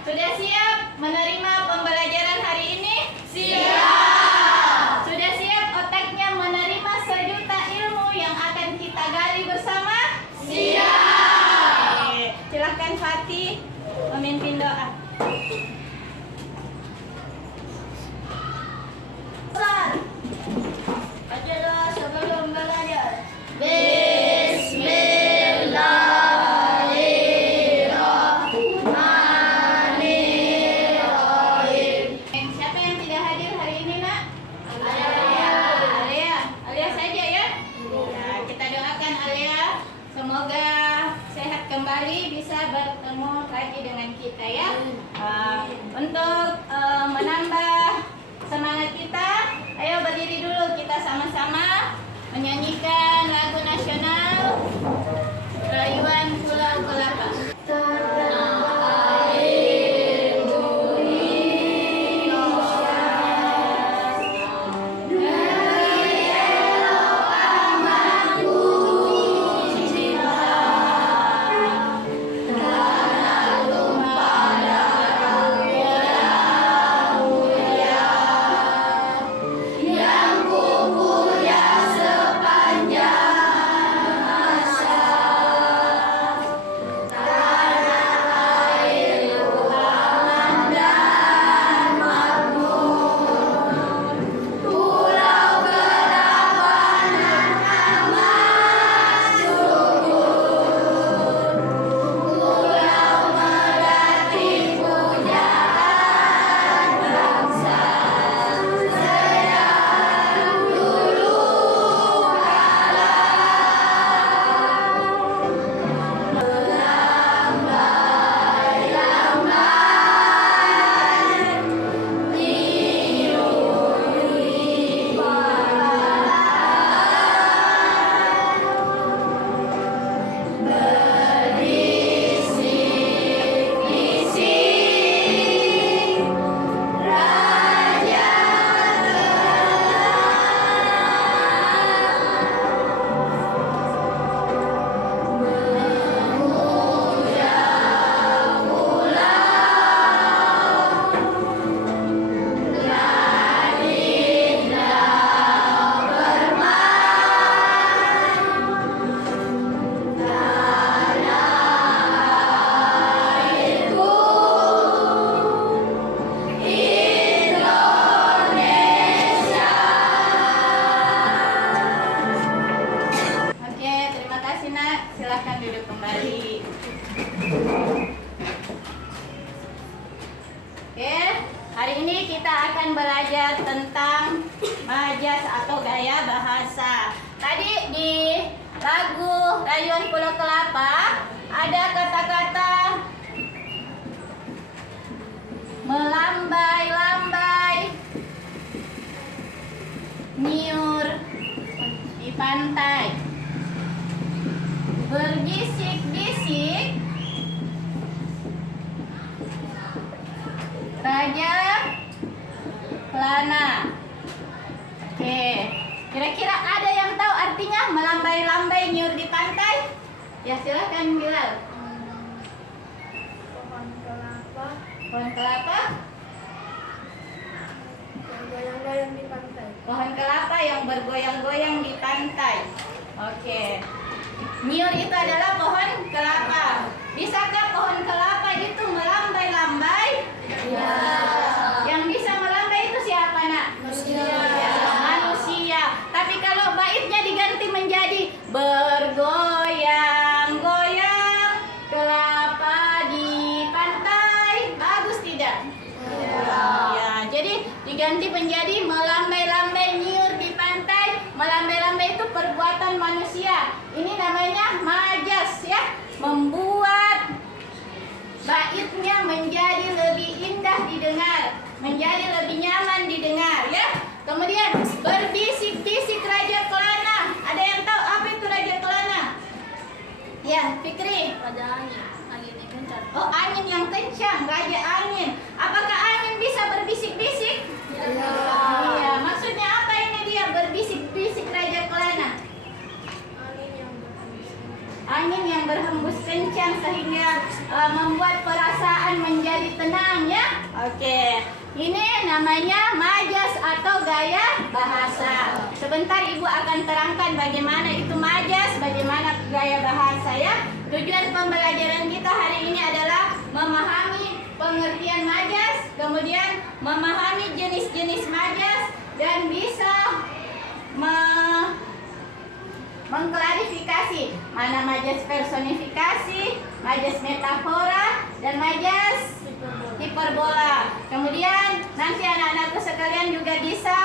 Sudah siap menerima pembelajaran hari ini? Siap. Sudah siap otaknya menerima sejuta ilmu yang akan kita gali bersama? Siap. Oke. Silahkan Fatih memimpin doa. Baca doa sebelum belajar. Siapa yang tidak hadir hari ini, Nak? Alia saja ya. Nah, kita doakan Alia semoga sehat kembali, bisa bertemu lagi dengan kita ya. Untuk menambah semangat kita, ayo berdiri dulu, kita sama-sama menyanyikan lagu nasional Rayuan Pulau Kelapa. Silahkan duduk kembali. Oke, hari ini kita akan belajar tentang majas atau gaya bahasa. Tadi di lagu Rayuan Pulau Kelapa ada kata-kata melambai-lambai, nyiur di pantai, berbisik-bisik, raja Kelana. Oke, kira-kira ada yang tahu artinya melambai-lambai nyiur di pantai? Ya silakan Bilal. Pohon kelapa. Pohon kelapa? Bergoyang-goyang di pantai. Pohon kelapa yang bergoyang-goyang di pantai. Oke. Nyiur itu adalah pohon kelapa. Bisakah pohon kelapa itu melambai-lambai? Ya. Yang bisa melambai itu siapa, Nak? Manusia. Ya, manusia. Tapi kalau baitnya diganti menjadi bergoyang-goyang kelapa di pantai, bagus tidak? Ya, jadi diganti menjadi melambai-lambai nyiur di pantai. Melambai-lambai itu perbuatan manusia. Ini namanya majas ya. Membuat baitnya menjadi lebih indah didengar, menjadi lebih nyaman didengar ya. Kemudian berbisik-bisik Raja Kelana. Ada yang tahu apa itu Raja Kelana? Ya, Fikri. Raja angin. Anginnya kencang. Oh, angin yang kencang, Raja Angin. Apakah angin bisa berbisik-bisik? Iya, maksudnya apa ini dia berbisik-bisik Raja Kelana? Angin yang berbisik. angin yang berhembus kencang sehingga membuat perasaan menjadi tenang ya. Oke, ini namanya majas atau gaya bahasa. Sebentar Ibu akan terangkan bagaimana itu majas, bagaimana gaya bahasa ya. Tujuan pembelajaran kita hari ini adalah memahami pengertian majas, kemudian memahami jenis-jenis majas dan bisa mengklarifikasi mana majas personifikasi, majas metafora, dan majas hiperbola. Kemudian nanti anak-anakku sekalian juga bisa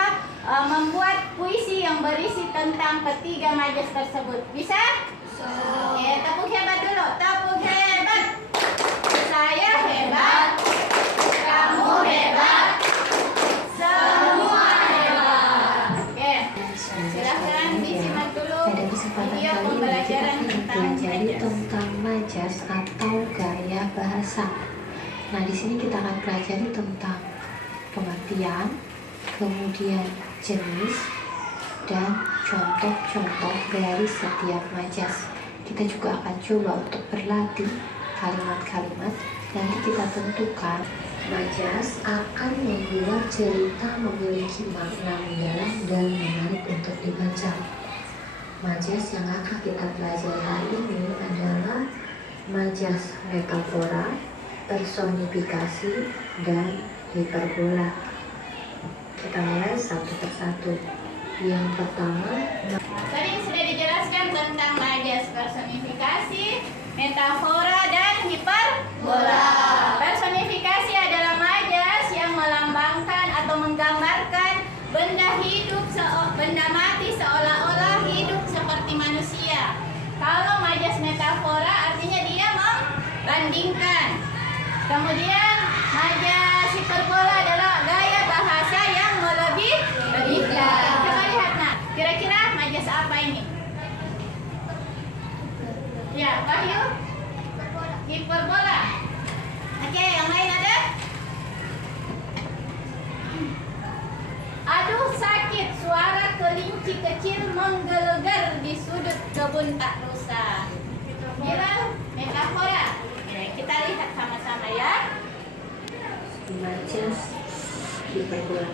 membuat puisi yang berisi tentang ketiga majas tersebut. Bisa? Ya, tepuk hebat dulu. Tepuk hebat. Saya hebat. Kamu hebat. Semua hebat. Oke. Silahkan disimak dulu. Pada kesempatan video kali ini kita pembelajaran akan tentang mempelajari majas. tentang majas atau gaya bahasa. Nah, di sini kita akan pelajari tentang pengertian, kemudian jenis, dan contoh-contoh dari setiap majas. Kita juga akan coba untuk berlatih kalimat-kalimat. Nanti kita tentukan majas akan membuat cerita memiliki makna mendalam dan menarik untuk dibaca. Majas yang akan kita pelajari hari ini adalah majas metafora, personifikasi, dan hiperbola. Kita mulai satu persatu. Yang pertama, Tadi sudah dijelaskan tentang majas personifikasi, metafora, dan hiperbola. Personifikasi adalah majas yang melambangkan atau menggambarkan benda hidup, benda mati seolah-olah hidup seperti manusia. Kalau majas metafora artinya dia membandingkan. Kemudian majas hiperbola adalah gaya bahasa yang melebih-lebihkan. Coba lihat nak, kira-kira majas apa ini? Ya, Wahyu? Hiperbola. Oke, yang lain ada? Aduh sakit, suara kelinci kecil menggelegar di sudut kebun tak rusak. Bilang metafora. Oke, kita lihat sama-sama ya. majas hiperbola.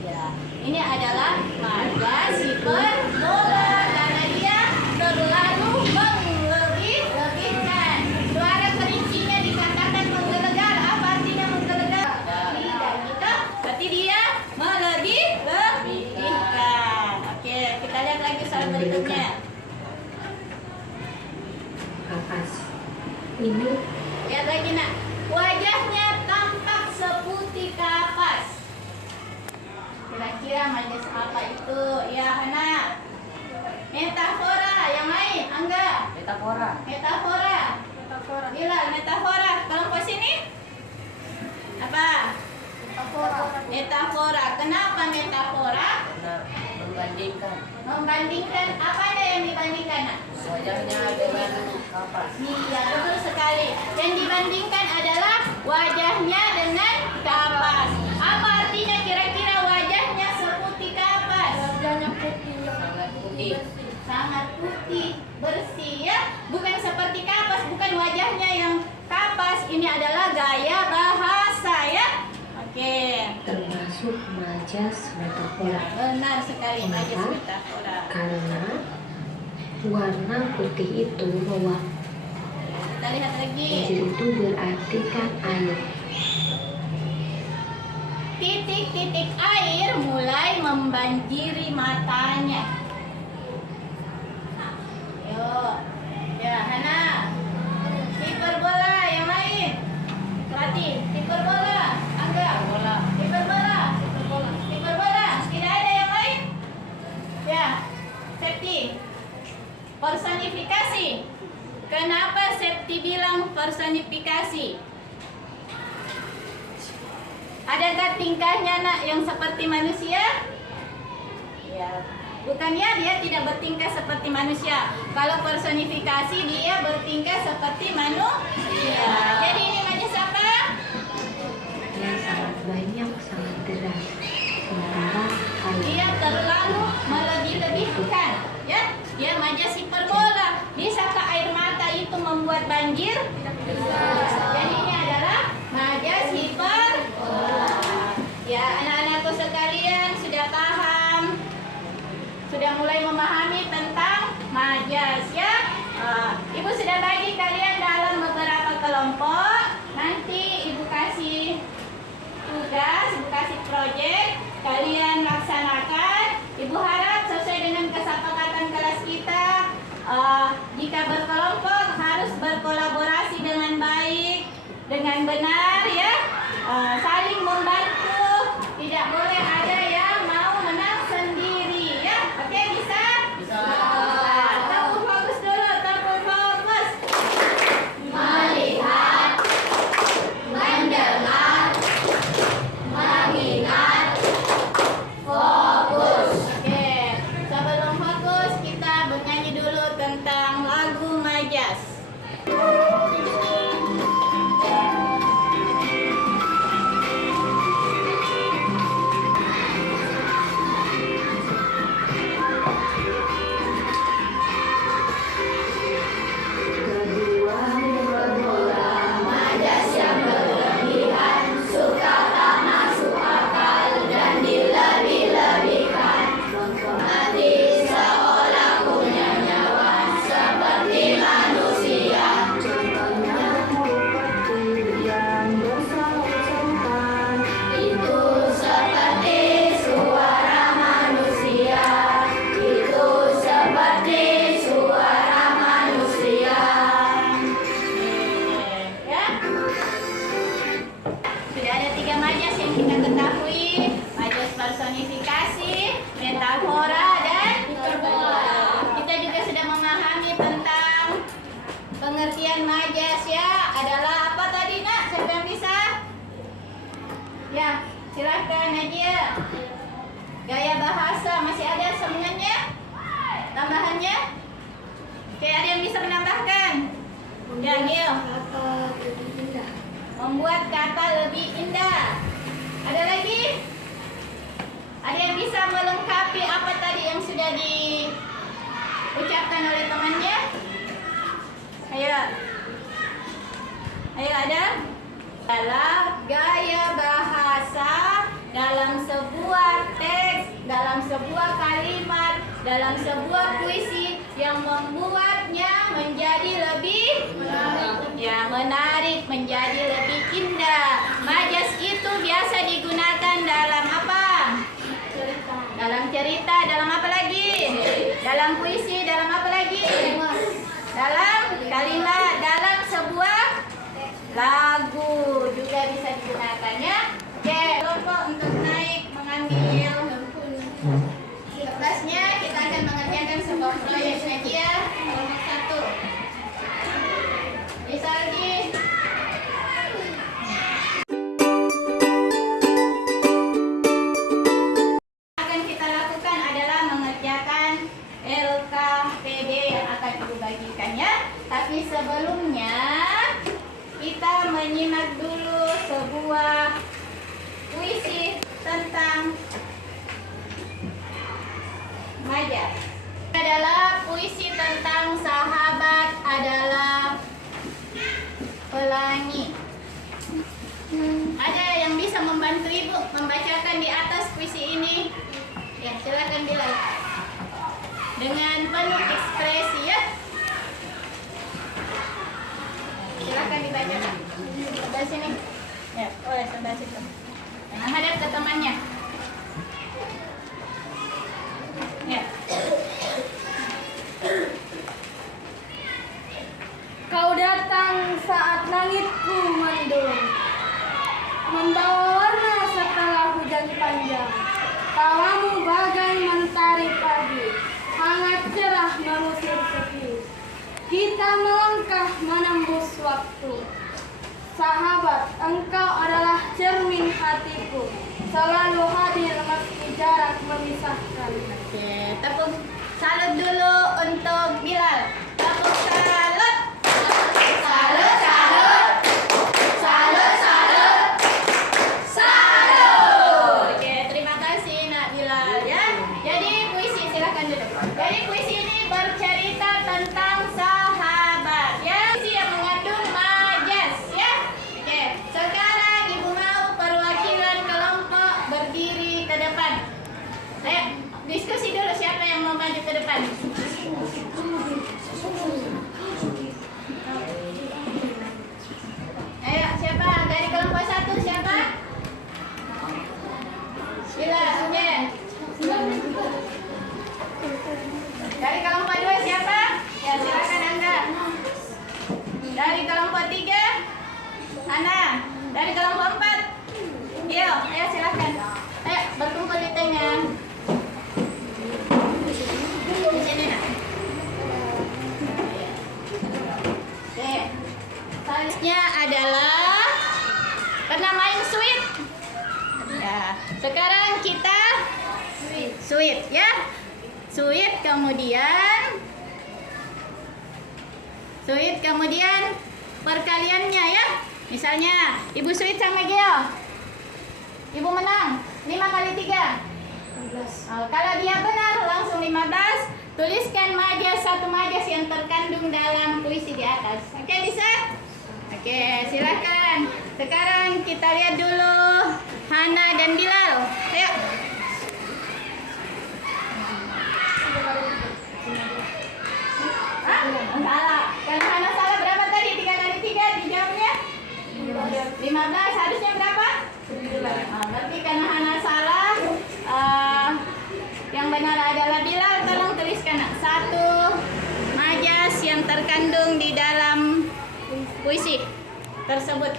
Ya, ini adalah majas hiperbola karena dia terlalu melebih-lebihkan. Suara kerincinya dikatakan menggelegar. Apa artinya menggelegar? Tidak gitu. Berarti dia melebih-lebihkan. Oke, kita lihat lagi soal berikutnya. Kapas. Ini Lihat lagi nak. Wajahnya tampak seputih kapas. Kira-kira majas apa itu? Ya, Hana. Metafora. Yang lain, Angga. Metafora. Metafora. Bilal, metafora. Kelompok sini. Apa? Metafora. Kenapa metafora? Benar, membandingkan Membandingkan. Apa ada yang dibandingkan nak? wajahnya dengan kapas. Iya, betul sekali. Yang dibandingkan adalah wajahnya dengan kapas. Apa artinya kira-kira wajahnya seputih kapas? Wajahnya putih. Sangat putih. Sangat putih, bersih ya. Bukan seperti kapas, bukan wajahnya yang kapas. Ini adalah gaya bahasa ya. Oke. termasuk majas metafora Benar sekali majas Kenapa? metafora. karena warna putih itu mewakili Kita lihat lagi. itu berarti kan air. Titik-titik air mulai membanjiri matanya. Yuk, ya Hana. Hiperbola yang lain. Perhati, hiperbola. Angga. Hiperbola. Hiperbola. Tidak ada yang lain? Ya, Septi. Personifikasi. Kenapa Septi bilang personifikasi? Adakah tingkahnya nak yang seperti manusia? Ya, bukannya dia tidak bertingkah seperti manusia. Kalau personifikasi dia bertingkah seperti manusia. Jadi ini majas apa? Yang sangat banyak, sangat deras. Sementara air Dia terlalu melebih-lebihkan. Ya, dia majas hiperbola. Bisakah air mata banjir? Jadi ini adalah majas hiperbola. Ya, anak-anakku sekalian sudah paham, sudah mulai memahami tentang majas ya. Ibu sudah bagi kalian dalam beberapa kelompok. Nanti ibu kasih tugas, ibu kasih proyek, kalian laksanakan. Ibu harap sesuai dengan kesepakatan kelas kita, jika berkelompok harus berkolaborasi dengan baik, dengan benar ya, saling membantu, tidak boleh ada yang mau menang sendiri ya. Oke, bisa? Bisa. Tepuk fokus dulu, tepuk fokus. Melihat, mendengar, mengingat, fokus. Oke, sebelum fokus kita bernyanyi dulu tentang lagu Majas. Ya. Sudah ada 3 majas yang kita ketahui, majas personifikasi, metafora, dan hiperbola. Kita juga sudah memahami tentang pengertian majas ya. Adalah apa tadi nak? Siapa yang bisa? Ya, silahkan Najia. Gaya bahasa masih ada semuanya? Tambahannya? Oke, ada yang bisa menambahkan? Ya, Gil. Kata lebih indah. Membuat kata lebih indah. Ada lagi? Ada yang bisa melengkapi apa tadi yang sudah diucapkan oleh temannya? Ayo. Ayo, ada? Adalah gaya bahasa dalam sebuah teks, dalam sebuah kalimat, dalam sebuah puisi yang membuatnya menjadi lebih menarik, menjadi lebih indah. Majas itu biasa digunakan dalam apa? Dalam cerita, dalam apa lagi? Dalam puisi, dalam apa lagi? Dalam kalimat, dalam sebuah lagu juga bisa digunakan ya. Oke, kelompok untuk naik mengambil kertasnya, kita akan mengerjakan sebuah proyek saja. Kelompok 1. Bisa lagi. Akan kita lakukan adalah mengerjakan LKPD yang akan ibu bagikan ya. Tapi sebelumnya kita menyimak dulu sebuah puisi tentang majas. Adalah puisi tentang sahabat adalah pelangi. Ada yang bisa membantu ibu membacakan di atas puisi ini? Ya, silakan Bilal. Dengan penuh ekspresi ya. Silakan dibacakan. Sebelah sini. Ya, sebelah situ. Menghadap ke temannya. Ya. Kau datang saat langitku mendung, membawa warna setelah hujan panjang. Tawamu bagai mentari pagi, hangat cerah mengusir sepi. Kita melangkah menembus waktu. Sahabat, engkau adalah cermin hatiku, selalu hadir meski jarak memisahkan. Oke, tepuk salut dulu untuk Bilal. Tepuk salut. Salut, salut. Salut, salut. Salut. Oke, terima kasih Nak Bilal ya. Jadi puisi silakan dulu. Jadi puisi ini bercerita tentang sahabat ya. Puisi yang mengatakan Dari kelompok 4. Ayo silakan. Ayo berkumpul di tengah. Di sini nak. Oke. Selanjutnya adalah pernah main sweet. Ya. Sekarang kita sweet ya. Sweet kemudian perkaliannya ya. Misalnya Ibu Sweet sama Geo. Ibu menang 5 kali 3. 15. Kalau dia benar langsung 15. Tuliskan satu majas yang terkandung dalam puisi di atas. Oke, bisa? Oke, silakan. Sekarang kita lihat dulu Hana dan Bilal. Ayo. Salah. Kalau Hana salah berapa tadi? 3 kali 3 dijawabnya? 15. Harusnya berapa? 9. Berarti karena Hana salah, yang benar adalah Bilal. Tolong tuliskan satu majas yang terkandung di dalam puisi tersebut.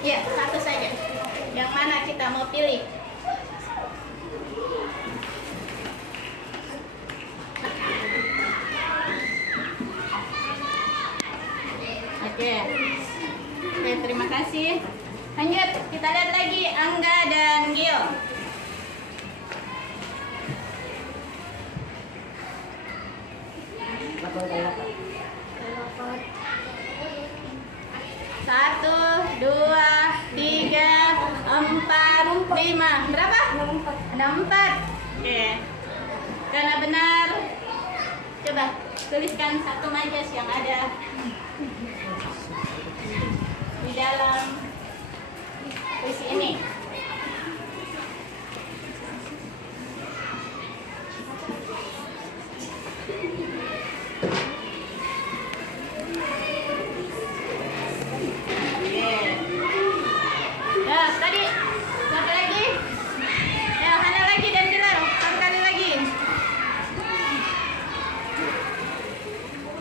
Ya, satu saja. Yang mana kita mau pilih? Oke, terima kasih. Lanjut, kita lihat lagi Angga dan Gio. Satu, dua, tiga, empat, lima. Berapa? 64. Oke. Karena benar, coba tuliskan satu majas yang ada di dalam puisi ini. Ya, tadi satu lagi. Ya, Hana lagi dan Bilal. Satu kali lagi.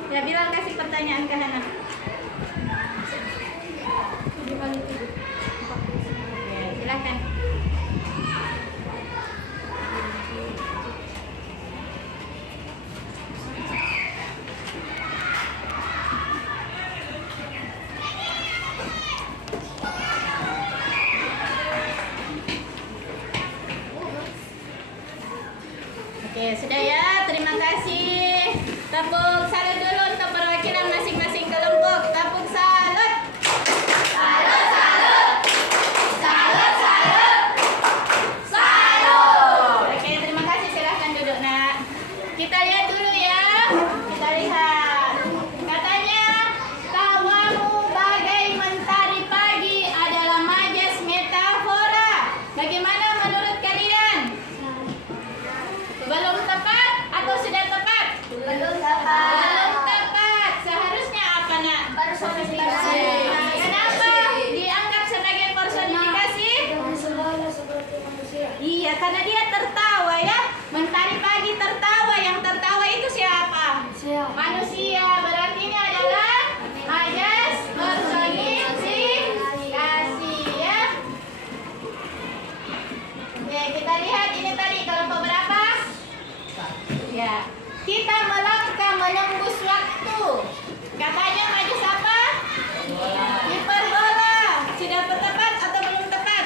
Ya, Bilal kasih pertanyaan ke Hana. Ya, silakan. Oke, sudah ya. Terima kasih. Tepuk salut dulu untuk perwakilan masing-masing kelompok. Tepuk salut. Salut, salut. Salut, salut. Salut. Oke, terima kasih. Silahkan duduk, Nak. Kita lihat dulu ya. Kita lihat. Katanya, tawamu bagai mentari pagi adalah majas metafora. Bagaimana menurut kalian? Belum tepat atau sudah tepat? Belum tepat. Belum tepat. Seharusnya apa, Nak? Personifikasi. Kenapa dianggap sebagai personifikasi? Iya, karena dia tertawa ya. Mentari pagi tertawa. Yang tertawa itu siapa? Manusia. Berarti ini adalah majas personifikasi ya. Oke, kita lihat ini tadi kelompok berapa? Ya, kita melangkah menembus waktu. Katanya majas apa? Hiperbola. Sudah tepat atau belum tepat?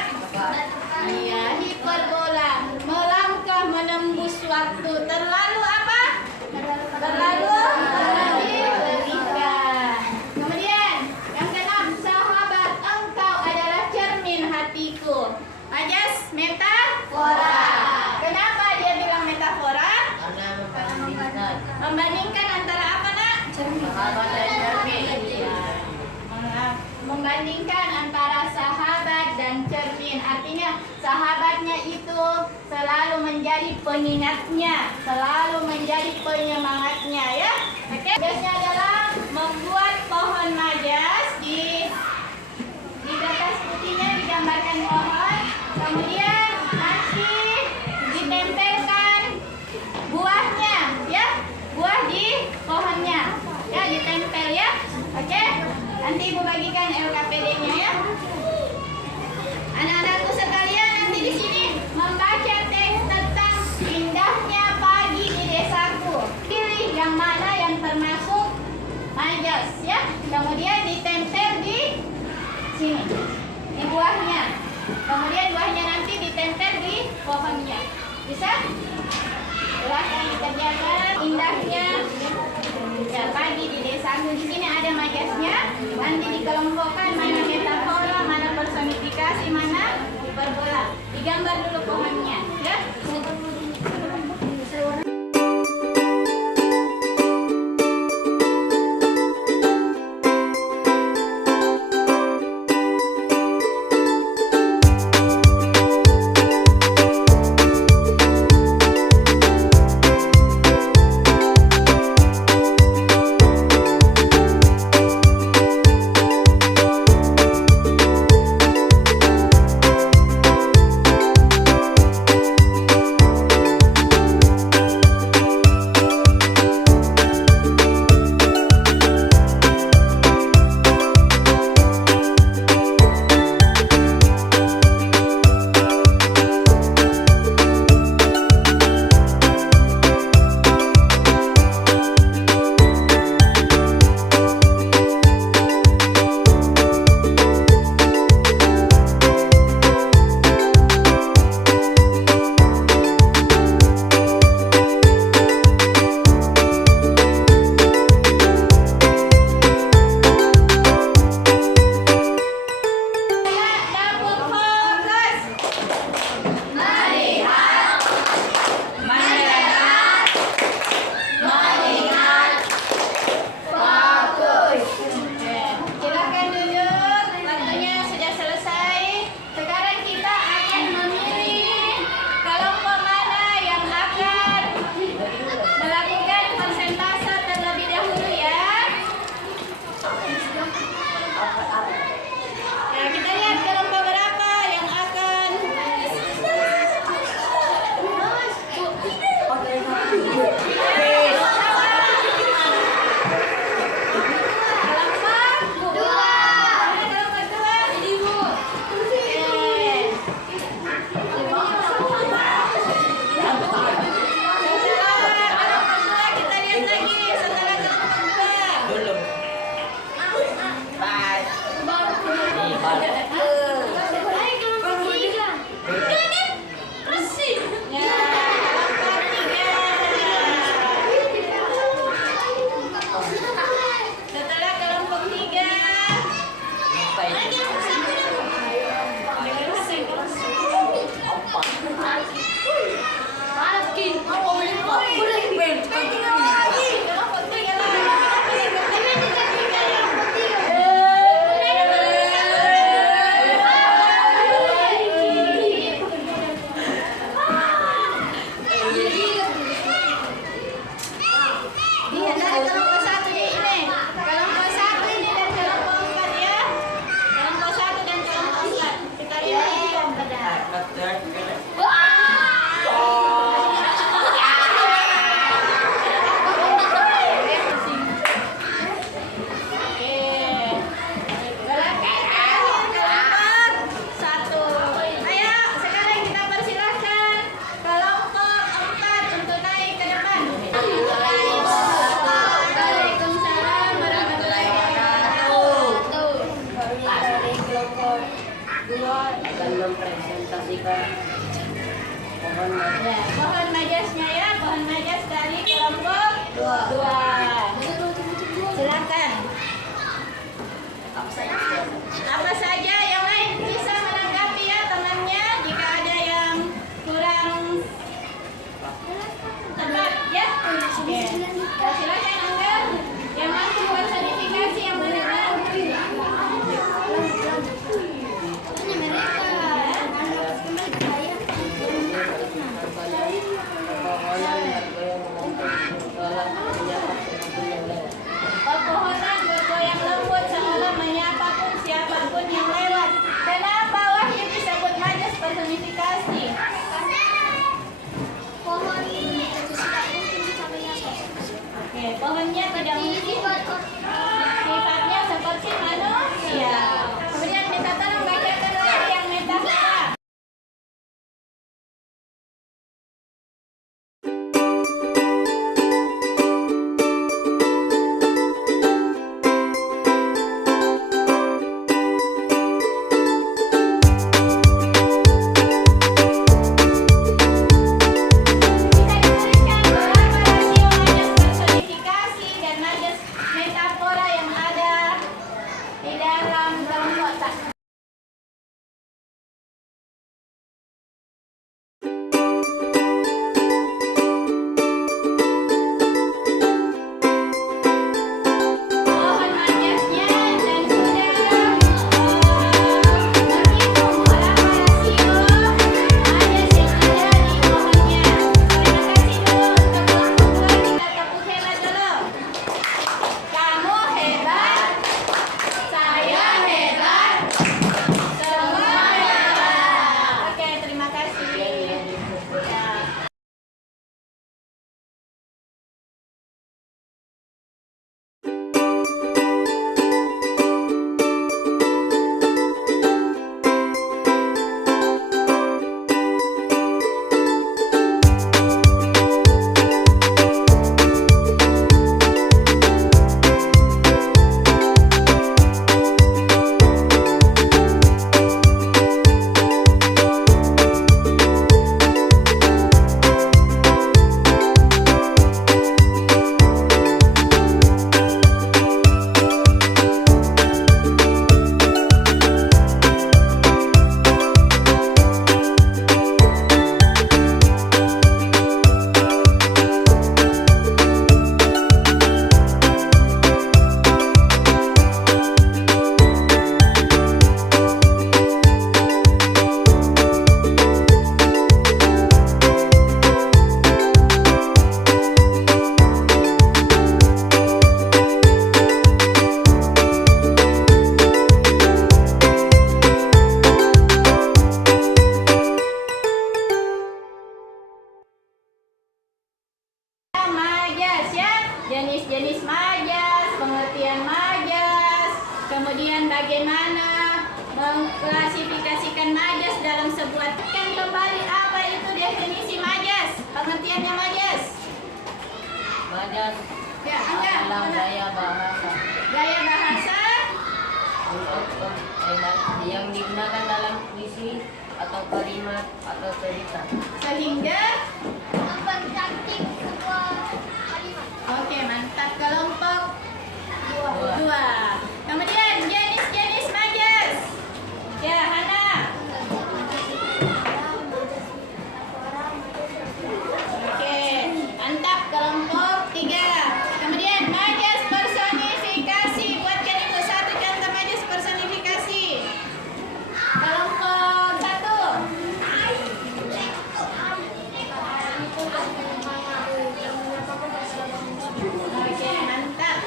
Iya, hiperbola. Melangkah menembus waktu. Terlalu apa? Terlalu menyedihkan. Kemudian yang keenam, sahabat engkau adalah cermin hatiku. Majas metafora. Kenapa dia bilang metafora? Karena membandingkan Membandingkan antara apa, Nak? sahabat dan cermin. Membandingkan antara sahabat dan cermin. Artinya sahabatnya itu selalu menjadi pengingatnya, selalu menjadi penyemangatnya ya. Oke. Tugasnya adalah membuat pohon majas di kertas putihnya digambarkan pohon. Kemudian nanti ditempelkan buahnya ya, buah di pohonnya ya, ditempel ya. Oke. Nanti Ibu bagikan LKPD-nya ya. Anak-anakku sekalian, nanti di sini membaca teks tentang indahnya pagi di desaku. Pilih yang mana yang termasuk majas ya. Kemudian ditempel di sini, di buahnya. Kemudian buahnya nanti ditempel di pohonnya. Bisa? Silahkan dikerjakan. Indahnya ya, pagi di desaku. Di sini ada majasnya. Nanti dikelompokkan mana metafora, mana personifikasi, mana hiperbola. Digambar dulu pohonnya, ya. mempresentasikan pohon majas. Ya, pohon majasnya ya, pohon majas dari kelompok 2. Silakan. Apa saja yang lain bisa menanggapi ya temannya jika ada yang kurang tepat ya. Oke. Silakan Angga yang masuk personifikasi yang mana? Pepohonan bergoyang lembut seolah menyapa pun siapapun yang lewat. Kenapa Wahyu disebut majas personifikasi? Pohon itu tidak mungkin bisa menyapa. bagaimana mengklasifikasikan majas dalam sebuah tekan kembali apa itu definisi majas, pengertiannya majas. Majas Ya, Anda adalah mana? gaya bahasa Gaya bahasa untuk yang digunakan dalam puisi atau kalimat atau cerita. sehingga oke, mantap. Kelompok dua. Kemudian jenis-jenis majas. Ya, Hana. Oke, mantap. Kelompok tiga. Kemudian majas personifikasi. Buatkan itu satu contoh majas personifikasi. Kelompok satu. Oke, mantap.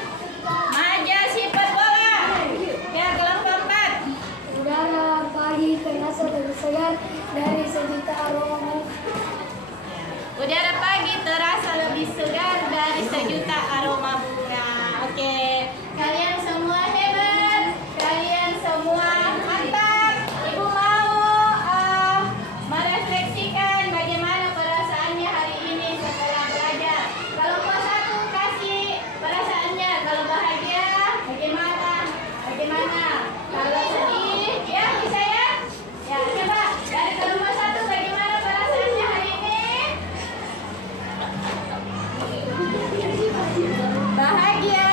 Majas hiperbola. Ya, kelompok empat. Udara pagi terasa lebih segar dari sejuta aroma. Udara pagi terasa lebih segar dari sejuta aroma bunga. Oke, kalian semua hebat, kalian semua mantap. Ibu mau merefleksikan bagaimana perasaannya hari ini setelah belajar. Kelompok satu kasih perasaannya. Kalau bahagia, bagaimana? Bagaimana? Kalau sedih, ya bisa ya? Ya, coba dari kelompok satu bagaimana perasaannya hari ini? Bahagia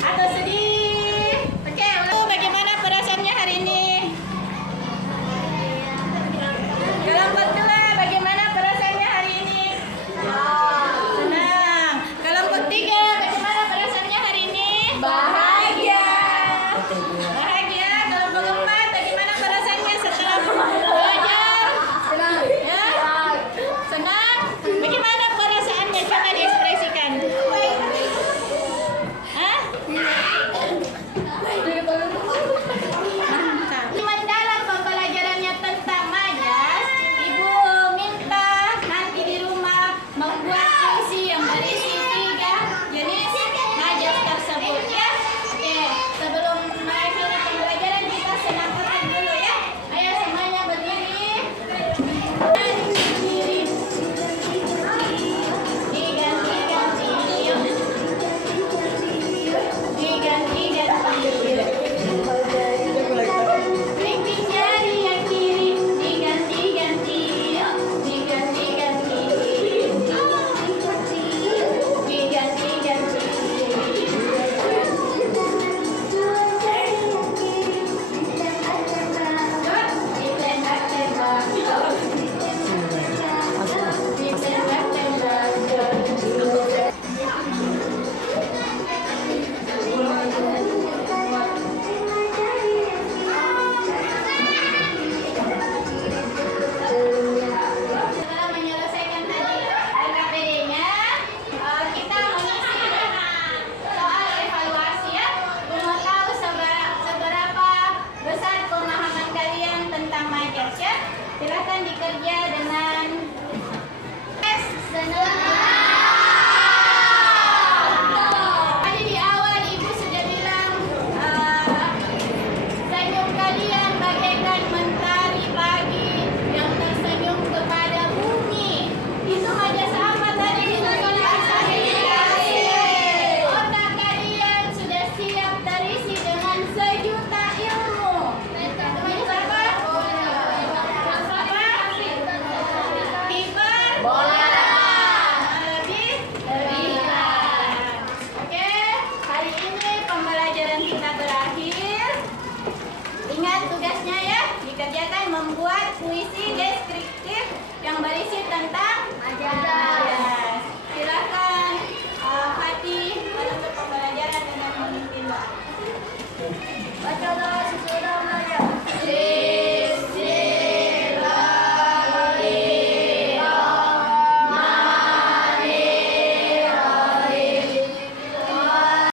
atau sedih? Oke, lalu bagaimana perasaannya hari ini? Kelompok dua, bagaimana perasaannya hari ini? Senang. Kelompok tiga, bagaimana perasaannya hari ini? Bahagia. Bahagia. Kelompok empat, bagaimana perasaannya setelah belajar? Ya? Senang. Bagaimana perasaannya? Coba diekspresikan. Hah? Mantap. Dalam pembelajarannya tentang majas, Ibu minta nanti di rumah membuat puisi yang berisi 3 jenis majas tersebut ya. Oke, sebelum mengakhiri pembelajaran kita senang-senang dulu ya. Ayo semuanya berdiri. Berdiri. Diganti-ganti. Kelingking jari yang kiri diganti-ganti. Setelah menyelesaikan tadi LKPD-nya, kita mengisi soal evaluasi ya. Mau tahu seberapa besar pemahaman kalian tentang majas ya. Silakan dikerja dengan tes Tadi di awal Ibu sudah bilang senyum kalian bagaikan mentari pagi yang tersenyum kepada bumi. Itu majas apa tadi? Itu personifikasi. Otak kalian sudah siap terisi dengan sejuta ilmu. Itu majas apa? Hiperbola. Lebih terlihat. Oke, hari ini pembelajaran kita berakhir. Ingat tugasnya ya, dikerjakan membuat puisi deskriptif yang berisi tentang